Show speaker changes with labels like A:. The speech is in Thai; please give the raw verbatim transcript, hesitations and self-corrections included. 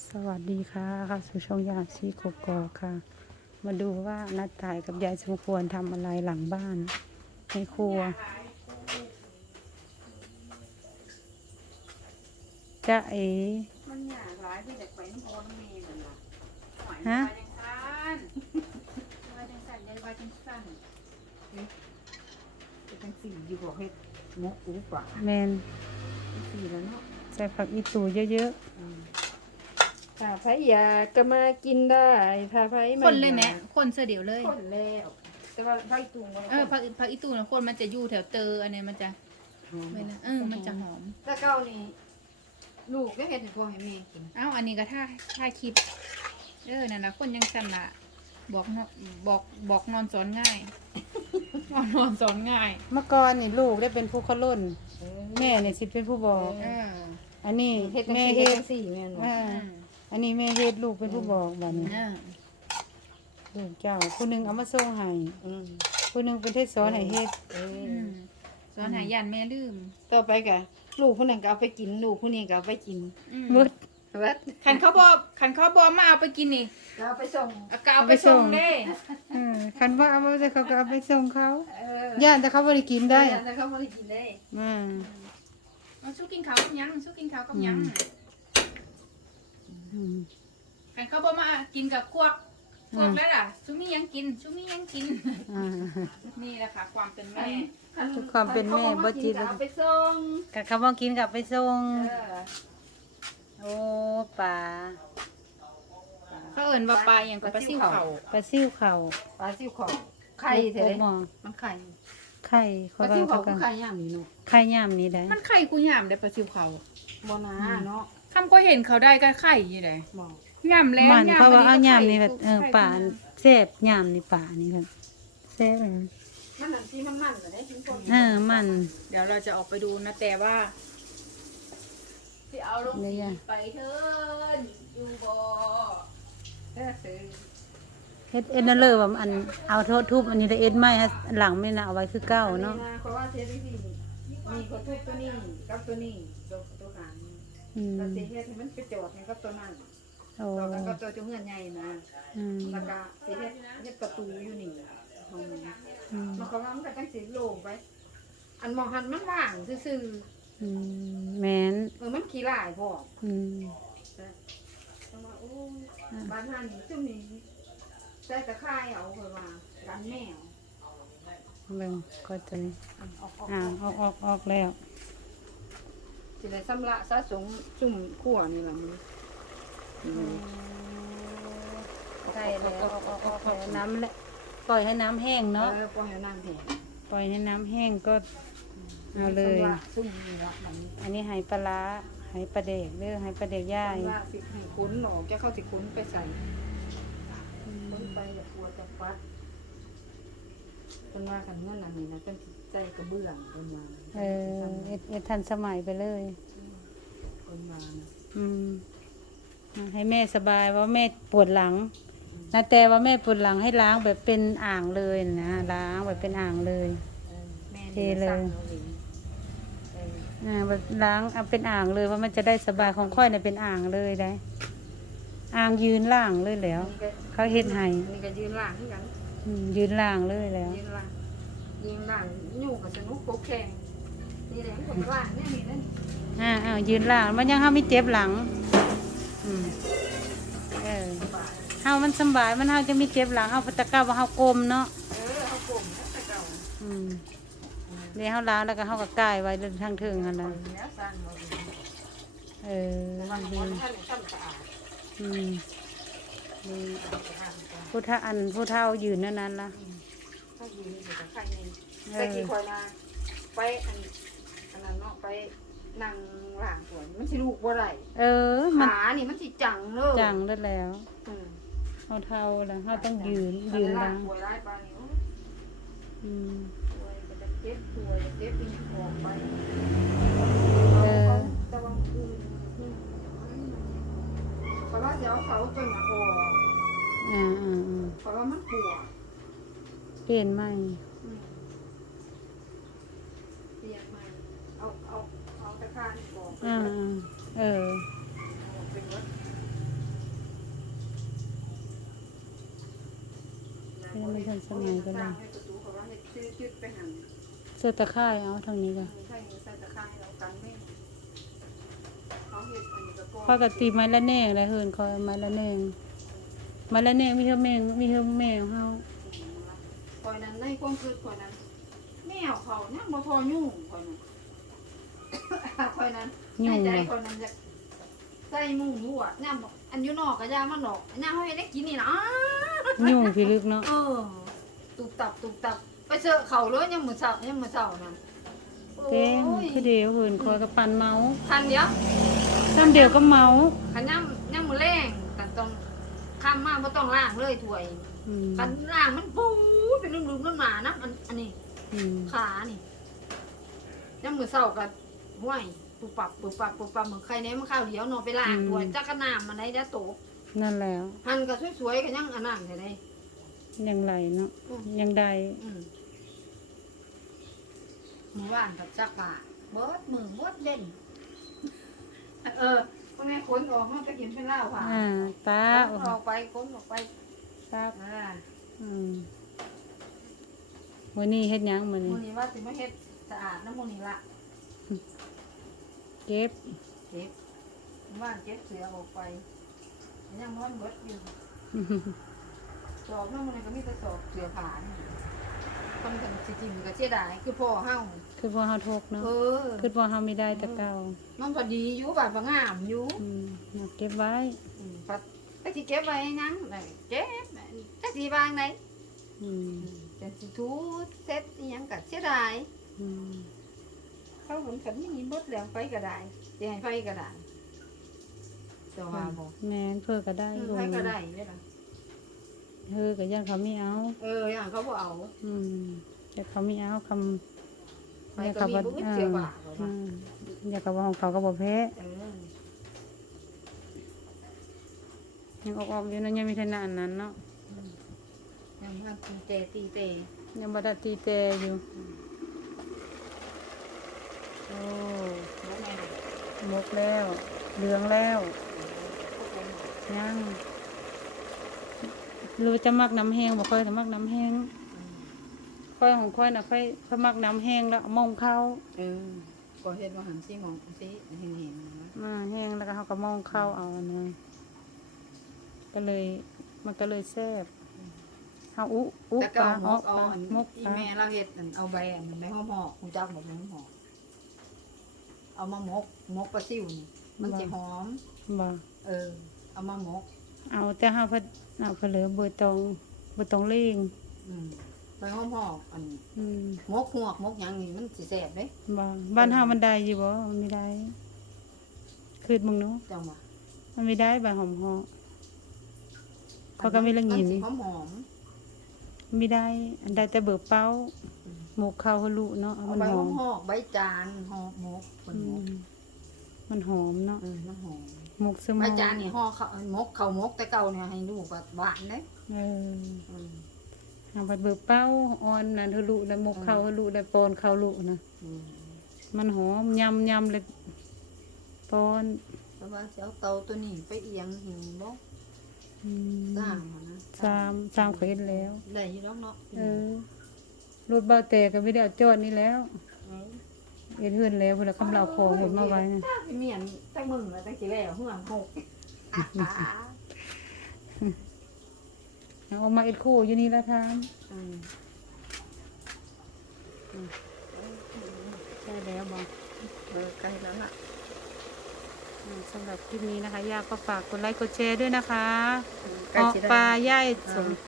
A: สวัสดีค่ะค่ะสู่ช่องยาชีกกอกค่ะ มาดูว่านัดตายกับยายสมควรทำอะไรหลังบ้านในครัวจะเอ๋
B: มันหยาร้ายที่เด็กไปน้ำโอน้ำเมย์เหมือนล่ะหอย
A: ฮะ
B: วาจังสันวาจังสันยายวาจังสันเป็นจังสี่อยู่บอกให้งกอู้ป่ะ
A: แมน
B: จังสี่แล้วเนาะ
A: ใส่ผักอีตูเยอะ
B: ถ้าไผอยากก็มากินได้ถ้าไผไม่
C: คนเลยแม่คนเสยเดียวเลย
B: คนแล้วแต่ว่าไผตุงไว้
C: เออผักผักอีตูนะคนมันจะอยู่แถวเตออันนี้มันจะไม่นะเออมันจะหอม
B: แต่เก้านี่ลูกก็เห็ดให้พ่อให้แม่กิน
C: เอ้าอันนี้ก็ถ้าถ้าคลิปเออนั่นนะคนยังสั่นละบอกเนาะบอกบอกนอนสอนง่าย นอนนอนสอนง่าย
A: ๆเมื่อก่อนนี่ลูกได้เป็นผู้ขลุ่นแม่เนี่ยสิเป็นผู้บอก
C: เออ
A: อันนี้
B: เฮ็ดจัง
A: แม่
B: สี่
A: เฮ็
B: เฮ็ด
A: ด
B: จังสี่แม่นบ่
A: อ่าอันนี้แม่เฮ็ดลูกเป็นผู้บอกแบบนี้
C: เออ
A: ลูกเจ้าผู้หนึงเอามาส่งให้
B: อืม
A: ผู้หนึงเป็นเทศสอนให้เฮ็ด
B: เอ
C: อื
B: อ
C: มสอนหายันแม่ลืม
B: ต่อไปก็ลูกผู้นั้นก็เอาไปกินลูกผู้นี้ก็เอาไปกิน
C: อืม
A: มืด
B: เวัด
C: ขันเขาบอกขันเขาบอกมาเอาไปกินนี่
B: ก็เอาไปส่ง
C: เอาก็เอาไปส่งเด้
A: เออคันว่าเอามาแต่เขาก็เอาไปส่งเขา
B: เออย่
A: านแต่เขาบ่ได้กินได้
B: แต่เขาไม่ได้กินได้
A: อ่า
C: เอาสู้กินข้าวกับหยังสู้กินข้าวกับหยัง
A: อืม
C: ขันเขาบอกมากินกับควักควักแล้วล่ะสู้มีหยังกินสู้มีหยังกิน
A: อ่า
C: นี่แหละค่ะความเป็นแม่
A: ทุกความเป็นแม่บ่จิต
B: เอาไปส่ง
A: กับเขาบ่กินกับไปส่ง
B: เออ
A: โอ้ป่า
C: เขาเอิ้นว่าปลาอย่างกับปลาซิ่วเขา
A: ปลาซิ่วเขา
B: ปลาซิวของไข่เถอะเลย
A: หม้อ
B: มันไข่
A: ไข่
B: ป
A: เขา
B: ลา
A: ก็
B: ซิวเขา
A: เขา
B: คื
A: ก็
B: อไข่ย่างนี่เนาะ
A: ไข่ย่ามนี้ได้
C: มันไข่กูยามได้ปลาซิ่วเขา
B: บ่นาเนาะ
C: คำก็เห็นเขาได้ก็ไข่อยู่ได้
B: บอก
C: ยามแล้ว
A: มัน
C: ยาม
A: เพราะว่าเอา
C: ก็
A: ย่าม
C: ไข่
A: นี่แบบเออ
C: ไข่
A: ป่าแซ่บย่ามนี่ป่านี่แบบแซ่บเลย
B: มันนั่นที่มันมันๆได้ชิ้นคน
A: เออมัน
C: เดี๋ยวเราจะออกไปดูนะแต่ว่าที่เอาลง
A: เนี่ย
C: ไปเถินอยู่บ่
B: เออซื้อ
A: เฮ็ดเอ็ดนั่นเลยว่าอันเอาโทษทุบอันนี้แล้วเอ็ดไม้ให้หลังไม่น่ะเอาไว้คือเก่าเนาะ
B: เพราะว่าเทปที่มีคนทุบตัวนี้กับตัวนี้ตัวตัวหาง
A: อืม
B: ตัวเสียเฮ็ดให้มันไปจอดให้กับตัวนั้น
A: โอ้
B: ต่อกันกับตัวเจ้าเฮือนใหญ่นะ
A: อืม
B: แล้วก็สิเฮ็ดเฮ็ดประตูอยู่นี่ห้องนี้
A: อืม
B: มันก็ว่ามันก็จังสิโล่งไป อันมองหันมันว่างซื่อ
A: อืมแม่น
B: ๆเออมันขี้ลายพ่อ
A: อืม
B: แต่ว่าโอ้ยบ้านหันจุ่มนี่ใส่ตะไคร้เอาเพิ่นว่ากันแมว
A: เบิ่งก็จะ
B: อันออกออก
A: อ่าออกออกออกแล้ว
B: สิได้สำระสะสมจุ่มขั่วนี่ล่ะมันอืม
A: ใช่แล้วออกออกออกแล้วน้ำและปล่อยให้น้ำแห้ง
B: เนาะ
A: เนาะ
B: เออปล่อยให้น้ำแห้ง
A: ปล่อยให้น้ำแห้งก็เอาเลย
B: สำระซุ่มนี่ละมัน
A: อันนี้ไหปลาร้าไหปลาเด็กเด้อไหปลาเด็กย่าย
B: สำระสิให้คุ้นหนอกแกเข้าสิคุ้นไปใส่คุ้นไปอย่ากลัวจะฟัดเพิ่นว่าคันเงินอันนี้นะเพิ่นสิใจกระเบื้องเพิ่นว่า
A: เออเอ็ดเอ็ดทันสมัยไปเลย
B: เพิ่นว่านะ
A: อืมให้แม่สบายว่าแม่ปวดหลังนะแต่ว่าแม่ปวดหลังให้ล้างแบบเป็นอ่างเลยนะล้างแบบเป็นอ่างเลย
B: เออแม่
A: เท
B: นี่
A: เลย
B: สั่งเอาเองเออ
A: อ่าแบบล้างเอาเป็นอ่างเลยว่ามันจะได้สบายของค่อยเนี่ยเป็นอ่างเลยได้ อ่างยืนล่างเลยแล้ว
B: นี่ก็
A: เขาเฮ็ดให้
B: นี่ก็ยืนล่างคือกัน
A: อืมยืนล่างเลยแล้ว
B: ยืนล่างยืนล่างอยู่กับสนุกโคกแข่งนี่แหละมันก็ล่างเนี่ยนี่นั่น
A: อ่าอ่ายืนล่างมันยังเฮาไม่เจ็บหลัง อืมเออเฮามันสำบายมันเฮาจะมีเจ็บหลังเฮาตะกร้าว่าเฮากลมเนาะ
B: เออเอากลมแล้วแต่เก่า
A: อืมเดี๋ยวเฮาล้างแล้วก็เฮาก็ก่ายไว้เดินทางถึงหั่น
B: ปล่
A: น่ะ
B: อยแล้วสั่นเอาเอง
A: เออ
B: วัน
A: ดี
B: วันท่านท่านสะอาด
A: อืมดี
B: สะอาดจ้ะ
A: ผู้ท่าอันผู้เฒ่ายืนนั่นนั้นล่ะ
B: ถ้าอยู่นี่จะใครนี่แต่กี่คอยนะไปอันอันนั้นเนาะไปนั่งล่างสวนมันสิลูกบ่ได้
A: เออมัน
B: ขานี่มันสิจังเลย
A: จังได้แล้ว
B: อืม
A: เฮาเฒ่าแล้วเฮาต้องยืนยืน
B: ล่า
A: ล้าง ง
B: ป่วยร้ายปานนี้
A: อืม
B: ป่วยก็จะเจ็บป่วยเจ็บปีนออกไป
A: เออ
B: แต่ว่าคือเพราะว่าจะเอาเขาต้นมาออก
A: อ่าอ่าอ่า
B: เพราะว่ามันปวด
A: เปลี่ยนใหม่
B: อืมเปลี่ยนใหม่เอาเอาเอาตะกร้านี่ออกไป
A: อ่า
B: เบิด
A: เออ
B: เอาไปเบิด
A: นี่มันทันสมัยกันเลย
B: ให้ประตูเขาว่าให้ซื้อจุดไปหัน
A: เสื้อตะข่ายเอาทางนี้ก็
B: ใช่ใส่ตะไคร้เรากันไม่เขาเห็ดอันนี้ก็
A: ปกติไม้ละแหนงได้เฮินคอยไม้ละแหนงไม้ละแหนงมีเฮาแมงมีเฮาแมวเฮา
B: คอยนั้นในความคิดคอยนั้นแมวเขาเนี่ยบ่พอยุ่งคอยนั้น คอยนั้นในใจคอยนั้นจะใส่หมูหมูอ่ะเนี่ยอันอยู่นอกก็ยามันหรอกเนี่ยเขาให้ได้กินนี่นะ
A: ยุ่งพี่ลึกเนาะ
B: เออตุบตับตุบตับไปเจอเขาเลยยังมือเสายังมือเสานั่น
A: เต็มคือเดียวเฮินคอยกับปันเมา
B: คันเดียว
A: ซ้ำเดียวก็เมา
B: คันย่ำย่ำมือแรงกันต้องข้ามมาบ่ต้องล้างเลยถ้วย
A: อืม
B: กันล้างมันปูดเป็นลืมๆน้ำหมานะอันอันนี้
A: อืม
B: ขานี่ย่ำมือเสากันห้วยปุบปับปุบปับปุบปับเหมือนใครเนี่ยมันข้าวเดียวนอนไปล้างถ้วยจักรน้ำมันได้จะโตก
A: นั่นแล้ว
B: หันก็สวยๆกันยังอันนั้นเลย
A: ยังไหลเนาะ
B: อืม
A: ยังได้
B: อืมหมู่บ้านกับจักป่าเบิดมือเบิดเล่น เออพวกนี้ขนออกมันก็กินเป็นเหล้าผ่า
A: อ่าตา
B: ขนออกไปขนออกไป
A: ตา
B: อ่า
A: อืมมื้อนี้เฮ็ดหยังมื้อ
B: หมู
A: นี้
B: นี่ว่าสิมาเฮ็ดสะอาดน้ำหมูนี่ละ
A: เก็บ
B: เก็บหมู่บ้านเก็บเสือออกไปยังนอนเบิดอยู่สอบน้ำหมูนี่ก็มีแต่สอบเสือผ่านี่คนกันสิจิมก็เสียดายคือพ่อเฮา
A: คือพอเฮาทุกข์เนาะ
B: เออ
A: คือพอเฮาไม่ได้แต่เก่า
B: มันพอดีอยู่บาดบ่งามอยู่
A: อืมอยากเก็บไว้
B: อืมพัดไปสิเก็บไว้ยังได้เก็บจักสิวางไหน
A: อืม
B: จังสิทูเซ็ตอีหยังก็เสียดาย
A: อืม
B: เขาเหมือนกันนี่เบิดแล้วไปก็ได้สิให้ไปก็ได้แต่ว่าบ่
A: แม่นเพิ่นก็ได้
B: เออ
A: อยู่
B: ไปก็ได้เด้อล่ะ
A: เฮ้อก็ย่านเขามีเอา
B: เอออย่างเขาบ่เอา
A: อืมแต่เขามีเอาคำ
B: ไปก็มีบ่มีเสียบาท
A: อืมอย่ากับว่าของเขาก็บ่แพ้
B: เออ
A: ยังออกๆอยู่นะยังมีทนาอันนั้นเนาะ
B: ยังว่าตีเตตีเต
A: ยังบ่ได้ตีแต่อยู่โอ้
B: บ่แม่น
A: หมกแล้วเหลืองแล้วยังรู้จะมักน้ำแห้งบ่ค่อยจะมักน้ำแห้งค่อยของค่อยน่ะค่อยค่อยมักน้ำแห้งแล้วเอามองเข้า
B: เออก็เฮ็ดว่าหันสิมองสิเห็นๆนะ
A: มาแห้งแล้วก็เขาก็มองเข้าเอานะก็เลยมันก็เลยแซ่บเอาอุอุ
B: แต่
A: ป
B: ก็
A: ลา
B: เอาหม
A: เอา
B: กเอา
A: ปลา
B: อัน
A: มก
B: อี
A: ปลา
B: แม่เราเฮ็ดอันเอาใบอันใบหอมๆฮู้จักบ่ใบหอมๆเอามาหมกหมกปลาซิวนี่มันสิหอม
A: บ่
B: เออ เอามาหมก
A: เอาแต่เฮาเพิ่นเอาเพนเหลือเบอร์ตองเบอร์ตองเล่ง
B: อืมใบหอมๆอัน
A: อืม
B: หมกหวกหมกหยังนี่มันสิแซ่บเด้
A: บ่บ้านเฮามันได้อยู่บ่มันไม่ได้คือมึงเนาะ
B: จังว่า
A: มันไม่ได้ใบหอมฮอเขาก็ไม่ละหงิน
B: มัสิหอม
A: ไม่ได้อันใดแต่เบอร์เป้า
B: ๆอืม
A: หมกข้าวฮะลุเนาะ
B: เอา
A: มัน
B: ใบ
A: ห
B: ห
A: อ
B: อ
A: ม
B: มๆใบจานหอมหมกเพิ่น
A: อื
B: หมก
A: มมันหอมเนาะ
B: เออมันหอม
A: หมกซึม
B: ใบจานนี่ห่อข้าวหมกข้าวหมกแต่เก่าเนี่ยให้ลูกแบบหวานเด้
A: เออ
B: อืม
A: เอาบัดเบิกเป้าอ่อนนั่นทะลุแล้วหมกเข้าทะลุแล้วปอนเข้าลุนะ
B: อืม
A: มันหอมยำยำเลยปอน
B: เพราะว่าสิเอาเตาตัวนี้ไปเอียงหิวบ่
A: อืม
B: สร้างมันนะ
A: สามสามเคยเห็นแล้ว
B: ได้อยู่แล้วเนาะ
A: เออรถเบาแต่ก็ไม่ได้เอาจอดนี่แล้ว
B: เออ
A: เอ็ดเฮือนแล้วเพิ่นเอาคำเหล่าของหมดมาไว้นะ
B: ถ้าสิเมียนตั้งมึงแล้วตั้งสิแล้วเฮือนหก
A: เอามาเอ็ดคู่อยู่นี่ละทาม
B: อืม
A: ใช่แล้วบอก
B: เออใกล้แล้วล่ะ
A: อืมสำหรับคลิปนี้นะคะย่าก็ฝากกดไลค์กดแชร์ด้วยนะคะ
B: ใกล้
A: ออก
B: สิได้
A: ปลาย่ายสม